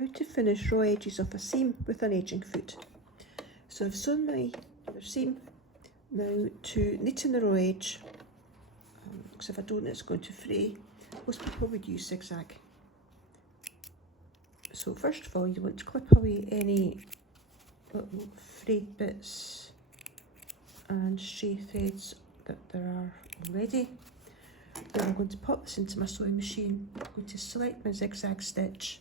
How to finish raw edges of a seam with an edging foot. So I've sewn my other seam. Now to neaten the raw edge, because if I don't it's going to fray. Most people would use zigzag. So first of all you want to clip away any little frayed bits and stray threads that there are already. Then I'm going to pop this into my sewing machine. I'm going to select my zigzag stitch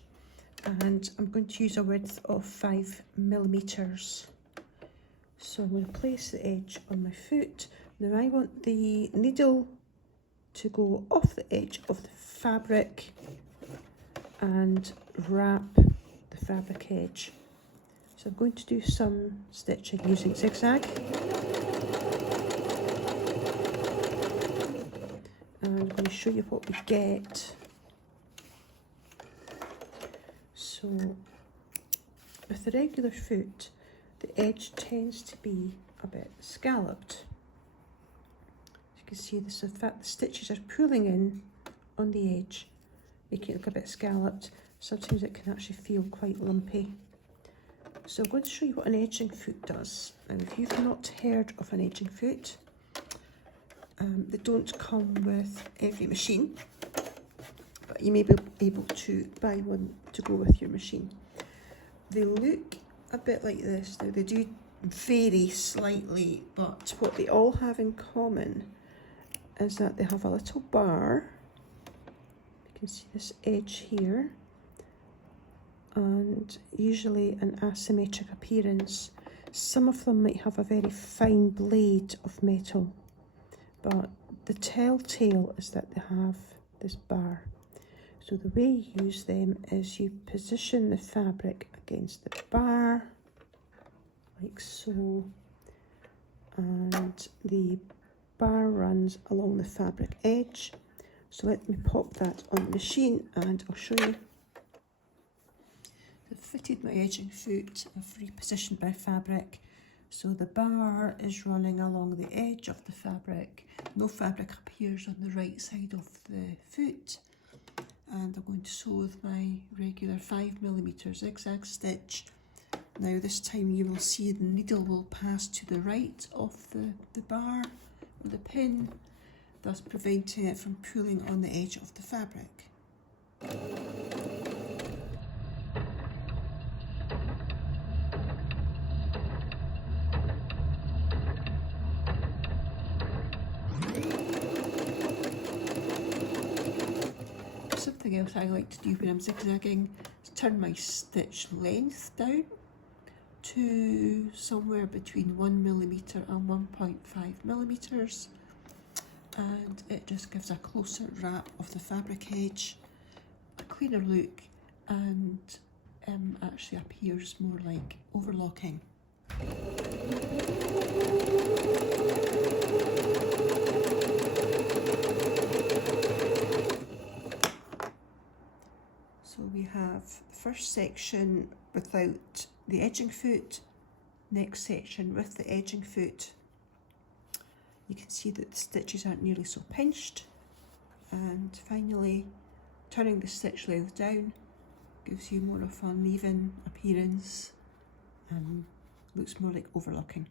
and I'm going to use a width of 5mm. So I'm going to place the edge on my foot. Now I want the needle to go off the edge of the fabric and wrap the fabric edge. So I'm going to do some stitching using zigzag. And I'm going to show you what we get. So with the regular foot, the edge tends to be a bit scalloped. As you can see, the stitches are pulling in on the edge, making it look a bit scalloped. Sometimes it can actually feel quite lumpy. So I'm going to show you what an edging foot does. And if you've not heard of an edging foot, they don't come with every machine, but you may be able to buy one to go with your machine. They look a bit like this. Now they do vary slightly, but what they all have in common is that they have a little bar. You can see this edge here, and usually an asymmetric appearance. Some of them might have a very fine blade of metal, but the telltale is that they have this bar. So the way you use them is you position the fabric against the bar, like so, and the bar runs along the fabric edge. So let me pop that on the machine and I'll show you. I've fitted my edging foot, I've repositioned my fabric. So the bar is running along the edge of the fabric. No fabric appears on the right side of the foot. And I'm going to sew with my regular 5mm zigzag stitch. Now this time you will see the needle will pass to the right of the bar or the pin, thus preventing it from pulling on the edge of the fabric. Something else I like to do when I'm zigzagging is turn my stitch length down to somewhere between 1mm and 1.5mm, and it just gives a closer wrap of the fabric edge, a cleaner look, and actually appears more like overlocking. So we have the first section without the edging foot, next section with the edging foot. You can see that the stitches aren't nearly so pinched, and finally turning the stitch length down gives you more of an even appearance and looks more like overlocking.